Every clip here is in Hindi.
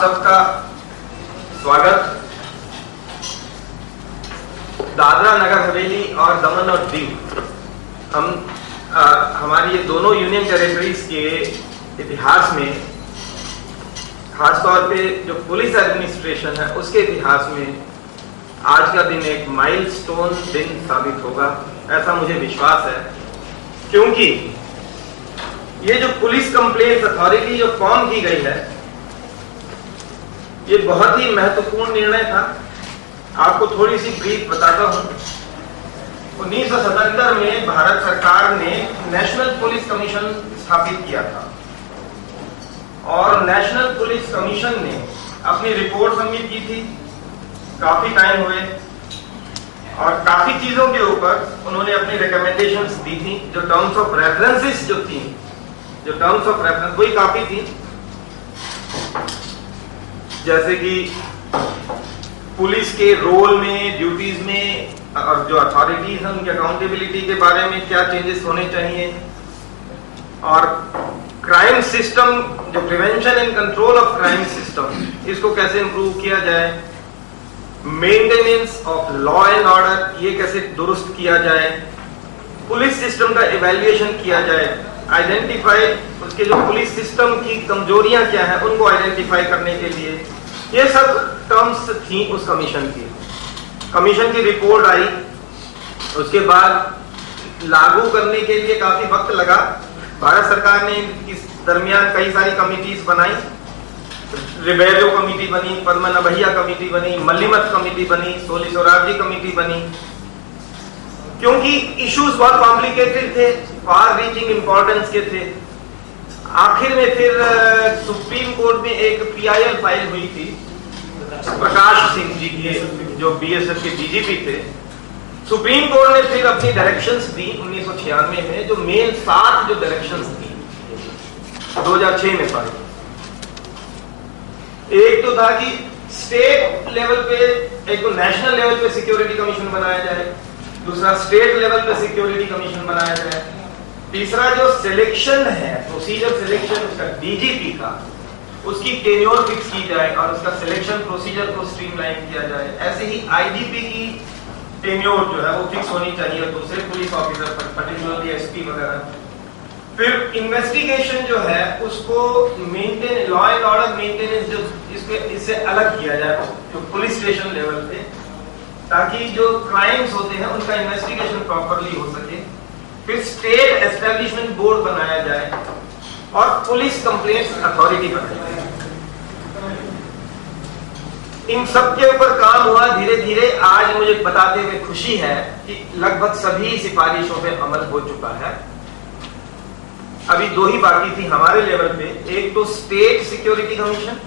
आप सबका स्वागत। दादरा नगर हवेली और दमन और दीव हमारी ये दोनों यूनियन टेरिटरीज के इतिहास में, खासतौर पे जो पुलिस एडमिनिस्ट्रेशन है उसके इतिहास में आज का दिन एक माइलस्टोन दिन साबित होगा, ऐसा मुझे विश्वास है। क्योंकि ये जो पुलिस कंप्लेंट अथॉरिटी जो फॉर्म की गई है, ये बहुत ही महत्वपूर्ण निर्णय था। आपको थोड़ी सी ब्रीफ बताता हूं। 1977 में भारत सरकार ने नेशनल पुलिस कमीशन स्थापित किया था और नेशनल पुलिस कमीशन ने अपनी रिपोर्ट सबमिट की थी। काफी टाइम हुए और काफी चीजों के ऊपर उन्होंने अपनी रिकमेंडेशंस दी थी। जो टर्म्स ऑफ रेफरेंसेस जो टर्म्स ऑफ रेफरेंस वही काफी थी, जैसे कि पुलिस के रोल में, ड्यूटीज में और जो अथॉरिटीज हैं उनकी अकाउंटेबिलिटी के बारे में क्या चेंजेस होने चाहिए, और क्राइम सिस्टम, जो prevention and control of crime system, इसको कैसे इंप्रूव किया जाए, maintenance of law and order ये कैसे दुरुस्त किया जाए, पुलिस सिस्टम का इवैल्यूएशन किया जाए, आइडेंटिफाई उसके जो पुलिस सिस्टम की कमजोरियां क्या है उनको आइडेंटिफाई करने के लिए, ये सब टर्म्स थी उस कमीशन की। कमीशन की रिपोर्ट आई, उसके बाद लागू करने के लिए काफी वक्त लगा। भारत सरकार ने इस दरमियान कई सारी कमिटीज बनाई। रिबेरो कमेटी बनी, पद्मन भैया कमेटी बनी, मल्लिमत कमेटी बनी, सोली सोराबजी कमेटी बनी, क्योंकि इश्यूज बहुत कॉम्प्लिकेटेड थे, फार रीचिंग इंपॉर्टेंस के थे। आखिर में फिर सुप्रीम कोर्ट में एक PIL फाइल हुई थी प्रकाश सिंह जी की, जो BSF के DGP थे। सुप्रीम कोर्ट ने फिर अपनी डायरेक्शंस दी 1996 में, जो मेन 7 जो डायरेक्शंस थी 2006 में पाई। एक तो था कि स्टेट लेवल पे, एक तो नेशनल लेवल पे सिक्योरिटी कमीशन बनाया जाए, दूसरा स्टेट लेवल पे सिक्योरिटी कमीशन बनाया जाए, तीसरा जो सिलेक्शन है, प्रोसीजर सिलेक्शन उसका DGP का, उसकी टेन्योर फिक्स की जाए और उसका सिलेक्शन प्रोसीजर को स्ट्रीमलाइन किया जाए। ऐसे ही IGP की टेन्योर जो है वो फिक्स होनी चाहिए, दूसरे पुलिस ऑफिसर पर, पर्टिकुलरली SP वगैरह। फिर इन्वेस्टिगेशन जो है उसको maintain, law and order maintenance जो इससे अलग किया जाए जो पुलिस स्टेशन लेवल पे, ताकि जो क्राइम्स होते हैं उनका इन्वेस्टिगेशन प्रॉपरली हो सके। फिर स्टेट एस्टेब्लिशमेंट बोर्ड बनाया जाए और पुलिस कंप्लेंट्स अथॉरिटी बनाई जाए। इन सब के ऊपर काम हुआ धीरे धीरे। आज मुझे बताते हुए खुशी है कि लगभग सभी सिफारिशों पे अमल हो चुका है। अभी 2 ही बाकी थी हमारे लेवल पे। एक तो स्टेट सिक्योरिटी कमीशन,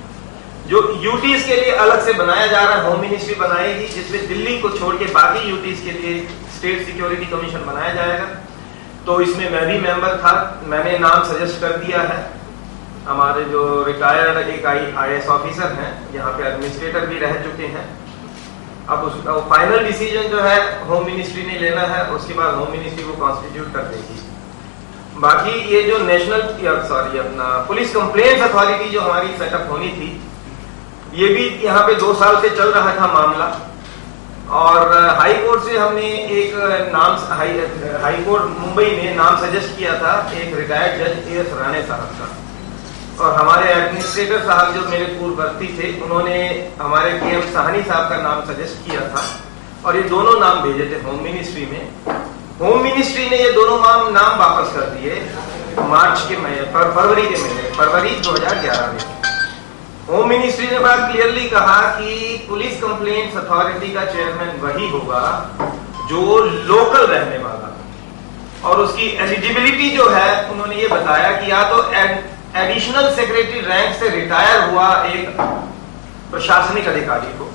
जो यूटीज के लिए अलग से बनाया जा रहा है, होम मिनिस्ट्री बनाएगी, जिसमें दिल्ली को छोड़ के बाकी यूटीज के लिए स्टेट सिक्योरिटी कमीशन बनाया जाएगा। तो इसमें मैं भी मेंबर था, मैंने नाम सजेस्ट कर दिया है। हमारे जो रिटायर्ड एक IAS ऑफिसर हैं, यहाँ पे एडमिनिस्ट्रेटर भी रह चुके हैं। अब उसका फाइनल डिसीजन जो है होम मिनिस्ट्री ने लेना है, उसके बाद होम मिनिस्ट्री को कॉन्स्टिट्यूट कर देगी। बाकी ये जो अपना पुलिस कंप्लेंट्स अथॉरिटी जो हमारी सेटअप होनी थी, ये भी यहाँ पे 2 साल से चल रहा था मामला। और हाई कोर्ट से हमने एक नाम, हाई कोर्ट मुंबई ने नाम सजेस्ट किया था एक रिटायर्ड जज AS राणे साहब का, और हमारे एडमिनिस्ट्रेटर साहब जो मेरे पूर्ववर्ती थे उन्होंने हमारे PM साहनी साहब का नाम सजेस्ट किया था, और ये दोनों नाम भेजे थे होम मिनिस्ट्री में। होम मिनिस्ट्री ने ये दोनों नाम वापस कर दिए फरवरी 2011 में। होम मिनिस्ट्री ने बड़ा क्लियरली कहा कि पुलिस कंप्लेंट्स अथॉरिटी का चेयरमैन वही होगा जो लोकल रहने वाला, और उसकी एलिजिबिलिटी जो है उन्होंने ये बताया कि या तो एडिशनल सेक्रेटरी रैंक से रिटायर हुआ एक प्रशासनिक अधिकारी हो,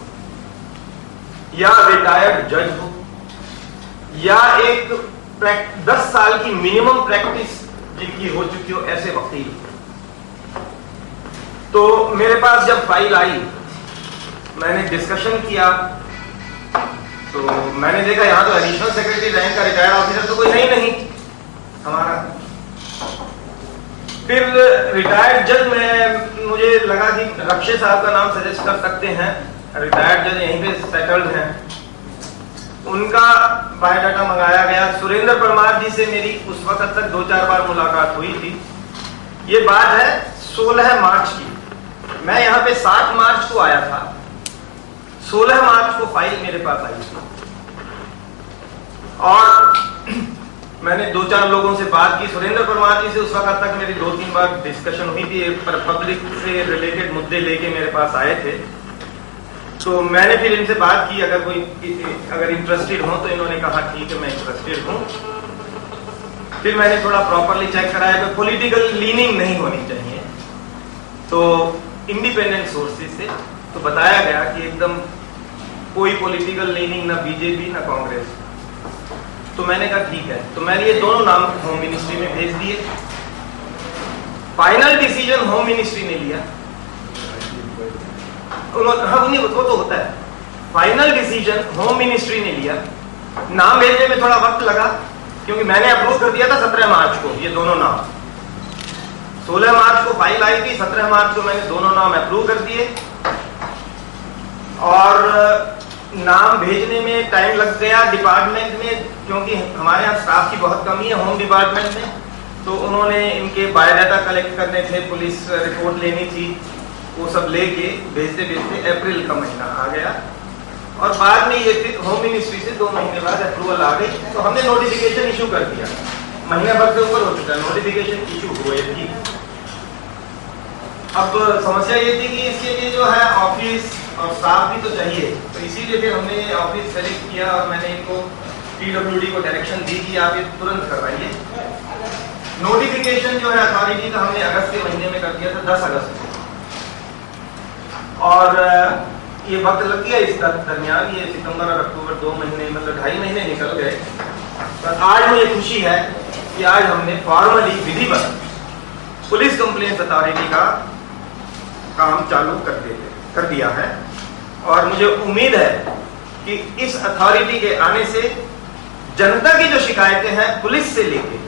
या रिटायर्ड जज हो, या एक 10 साल की मिनिमम प्रैक्टिस जिनकी हो चुकी हो, ऐसे वकील। तो मेरे पास जब फाइल आई, मैंने डिस्कशन किया, तो मैंने देखा यहाँ तो एडिशनल सेक्रेटरी रैंक का रिटायर्ड ऑफिसर तो कोई नहीं हमारा। फिर रिटायर्ड जज में मुझे लगा कि रक्षे साहब का नाम सजेस्ट कर सकते हैं, रिटायर्ड जज यहीं पे सेटल्ड हैं। उनका बायोडाटा मंगाया गया। सुरेंद्र परमार जी से मेरी उस वक्त तक 2-4 बार मुलाकात हुई थी। ये बात है 16 मार्च की। मैं यहाँ पे 7 मार्च को आया था, 16 मार्च को फाइल मेरे पास आई थी और मैंने 2-4 लोगों से बात की। सुरेंद्र परमार जी से उस वक्त तक मेरी 2-3 बार डिस्कशन हुई थी, पर पब्लिक से रिलेटेड मुद्दे लेके मेरे पास आए थे। तो मैंने फिर इनसे बात की, अगर इंटरेस्टेड हो तो इन्होंने कहा ठीक है मैं इंटरेस्टेड हूं। फिर मैंने थोड़ा प्रॉपरली चेक कराया कि पॉलिटिकल लीनिंग नहीं होनी चाहिए, तो इंडिपेंडेंट सोर्सेज से तो बताया गया कि एकदम कोई पॉलिटिकल लीनिंग ना बीजेपी ना कांग्रेस। तो मैंने कहा ठीक है, तो मैंने ये दोनों नाम होम मिनिस्ट्री में भेज दिए। फाइनल डिसीजन होम मिनिस्ट्री ने लिया। हाँ नहीं, वो तो होता है। फाइनल डिसीजन होम मिनिस्ट्री ने लिया। नाम भेजने में थोड़ा वक्त लगा क्योंकि मैंने अप्रूव कर दिया था 17 मार्च को ये दोनों नाम। 16 मार्च को फाइल आई थी, 17 मार्च को मैंने दोनों नाम अप्रूव कर दिए और नाम भेजने में टाइम लग गया डिपार्टमेंट में, क्योंकि हमारे यहाँ स्टाफ की बहुत कमी है होम डिपार्टमेंट में। तो उन्होंने इनके बायोडाटा कलेक्ट करने थे, पुलिस रिपोर्ट लेनी थी, वो सब लेके भेजते भेजते अप्रैल का महीना आ गया और बाद में ये फिर होम मिनिस्ट्री से 2 महीने बाद अप्रूवल आ गई। तो हमने नोटिफिकेशन इशू कर दिया, महीना भर से ऊपर हो चुका है, नोटिफिकेशन इशू हुए थी। अब समस्या ये थी कि इसके लिए जो है ऑफिस और स्टाफ भी तो चाहिए, तो इसीलिए फिर हमने ऑफिस सेलेक्ट किया और मैंने इनको पीडब्ल्यूडी को डायरेक्शन दी कि आप ये तुरंत करवाइए। नोटिफिकेशन जो है अथॉरिटी का हमने अगस्त के महीने में कर दिया था, 10 अगस्त को, और ये वक्त लग गया इस दरमियान, ये सितंबर और अक्टूबर 2 महीने मतलब 2.5 महीने निकल गए। पर आज मुझे खुशी है कि आज हमने फॉर्मली विधिवत पुलिस कंप्लेंट्स अथॉरिटी का काम चालू कर दिया है और मुझे उम्मीद है कि इस अथॉरिटी के आने से जनता की जो शिकायतें हैं पुलिस से लेके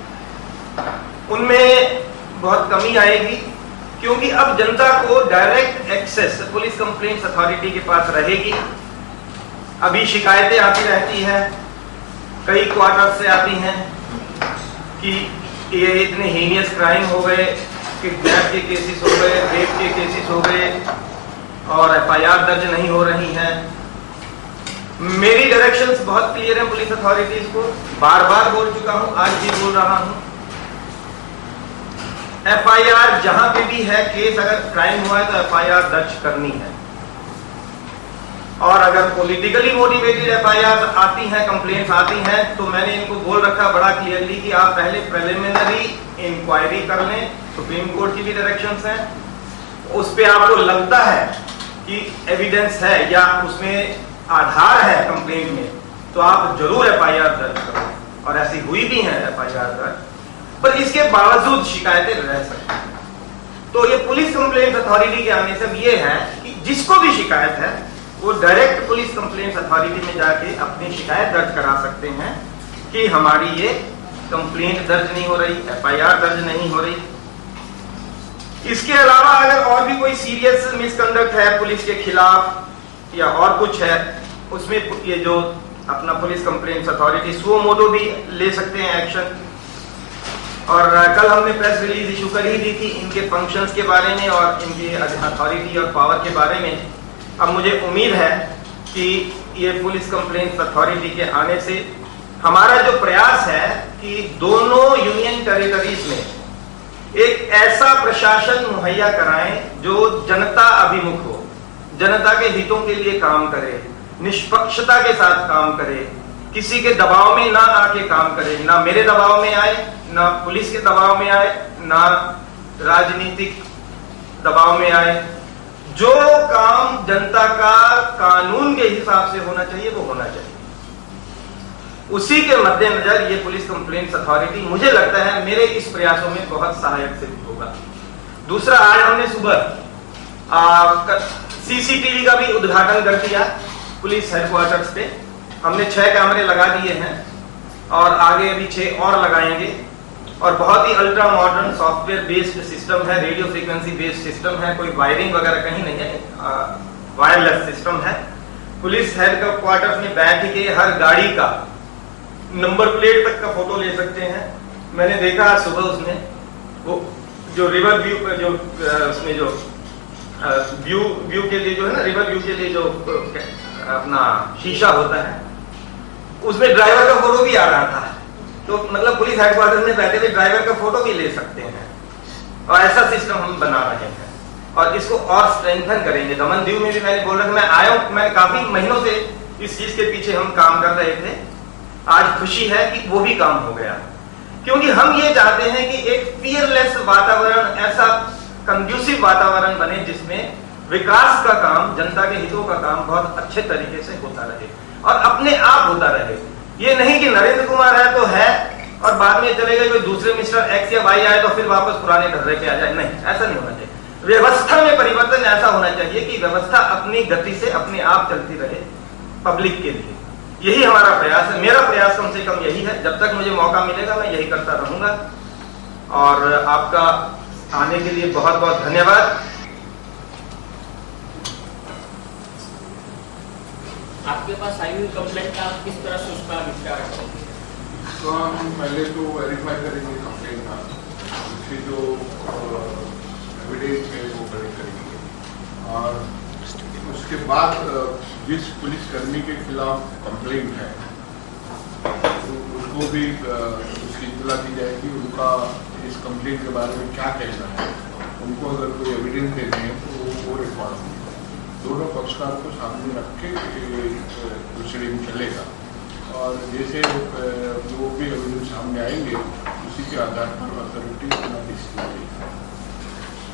उनमें बहुत कमी आएगी, क्योंकि अब जनता को direct access police complaints authority के पास रहेगी। अभी शिकायतें आती रहती हैं, कई क्वार्टर से आती हैं कि ये इतने हीनियस क्राइम हो गए, किडनैप के केसेस हो गए, रेप के केसेस हो गए और एफआईआर दर्ज नहीं हो रही हैं। मेरी डायरेक्शंस बहुत क्लियर हैं पुलिस अथॉरिटीज को, बार बार बोल चुका हूं, आज भी बोल रहा हूं। एफआईआर जहां पे भी है, केस अगर क्राइम हुआ है तो एफआईआर दर्ज करनी है, और अगर पॉलिटिकली मोटिवेटेड एफआईआर आती हैं, कंप्लेंट्स आती हैं, तो मैंने इनको बोल रखा बड़ा क्लियरली कि आप पहले प्रिलिमिनरी इंक्वायरी कर लें। सुप्रीम कोर्ट की भी डायरेक्शंस हैं, उस पे आपको लगता है कि एविडेंस है या उसमें आधार है कंप्लेंट में, तो आप जरूर एफआईआर दर्ज करो, और ऐसी हुई भी है एफआईआर दर्ज। पर इसके बावजूद शिकायतें रह सकती हैं। तो ये पुलिस कंप्लेंट अथॉरिटी के आने से ये है कि जिसको भी शिकायत है वो डायरेक्ट पुलिस कंप्लेंट अथॉरिटी में जाके अपनी शिकायत दर्ज करा सकते हैं कि हमारी ये कंप्लेंट दर्ज नहीं हो रही, एफआईआर दर्ज नहीं हो रही। इसके अलावा अगर और भी कोई सीरियस मिसकंडक्ट है पुलिस के खिलाफ या और कुछ है, उसमें ये जो अपना police complaints authority suo motu भी ले सकते हैं एक्शन। और कल हमने प्रेस रिलीज इशू कर ही दी थी इनके फंक्शंस के बारे में और इनकी अथॉरिटी और पावर के बारे में। अब मुझे उम्मीद है कि ये पुलिस कंप्लेंट्स अथॉरिटी के आने से हमारा जो प्रयास है कि दोनों यूनियन टेरिटरीज में एक ऐसा प्रशासन मुहैया कराएं जो जनता अभिमुख हो, जनता के हितों के लिए काम करे, निष्पक्षता के साथ काम करे, किसी के दबाव में ना आके काम करे, ना मेरे दबाव में आए, ना पुलिस के दबाव में आए, ना राजनीतिक दबाव में आए। जो काम जनता का कानून के हिसाब से होना चाहिए वो होना चाहिए। उसी के मद्देनजर ये पुलिस कंप्लेंट्स अथॉरिटी मुझे लगता है मेरे इस प्रयासों में बहुत सहायक सिद्ध होगा। दूसरा, आज हमने सुबह सीसीटीवी का भी उद्घाटन कर दिया पुलिस हेडक्वार्टर्स पे। हमने 6 कैमरे लगा दिए हैं और आगे अभी 6 और लगाएंगे। और बहुत ही ultra modern software based system है, रेडियो फ्रीक्वेंसी बेस्ड सिस्टम है, कोई वायरिंग वगैरह कहीं नहीं है, वायरलेस सिस्टम है। पुलिस हेडक्वार्टर्स में बैठ के हर गाड़ी का नंबर प्लेट तक का फोटो ले सकते हैं। मैंने देखा सुबह उसमें वो जो रिवर व्यू जो उसमें जो व्यू के लिए जो है ना, रिवर व्यू के लिए जो अपना शीशा होता है, उसमें ड्राइवर का फोटो भी आ रहा था। तो मतलब पुलिस हेडक्वार्टर में बैठे हुए ड्राइवर का फोटो भी ले सकते हैं, और ऐसा सिस्टम हम बना रहे हैं और इसको और स्ट्रेंथन करेंगे। दमन दीव में भी मैंने बोला कि मैं आया हूं, मैं काफी महीनों से इस चीज के पीछे हम काम कर रहे थे। आज खुशी है कि वो भी काम हो गया, क्योंकि हम ये चाहते हैं कि एक फियरलेस वातावरण, ऐसा कंड्यूसिव वातावरण बने जिसमें विकास का काम, जनता के हितों का काम बहुत अच्छे तरीके से होता रहे और अपने आप होता रहे। ये नहीं कि नरेंद्र कुमार है तो है और बाद में चले गए कोई दूसरे मिस्टर एक्स या वाई आए तो फिर वापस पुराने ढर्रे पे आ जाए, नहीं, ऐसा नहीं होना चाहिए। व्यवस्था में परिवर्तन ऐसा होना चाहिए कि व्यवस्था अपनी गति से अपने आप चलती रहे पब्लिक के लिए। यही हमारा प्रयास है, मेरा प्रयास कम से कम यही है। जब तक मुझे मौका मिलेगा मैं यही करता रहूंगा। और आपका आने के लिए बहुत बहुत धन्यवाद। आपके पास आई हुई कंप्लेंट का आप किस तरह से उसका निपटारा करेंगे? तो हम पहले तो वेरीफाई करेंगे कंप्लेंट का, उसके जो एविडेंस है वो कलेक्ट करेंगे और उसके बाद जिस पुलिसकर्मी के खिलाफ कंप्लेंट है तो उसको भी उसकी इत्तला दी जाएगी, उनका इस कंप्लेंट के बारे में क्या कहना है। उनको अगर कोई एविडेंस देते हैं तो वो रिकॉर्ड होंगे। दोनों पक्षकार को सामने रख के प्रोसीडिंग चलेगा और जैसे वो भी एविडेंस सामने आएंगे उसी के आधार पर अथॉरिटी अपना डिसीजन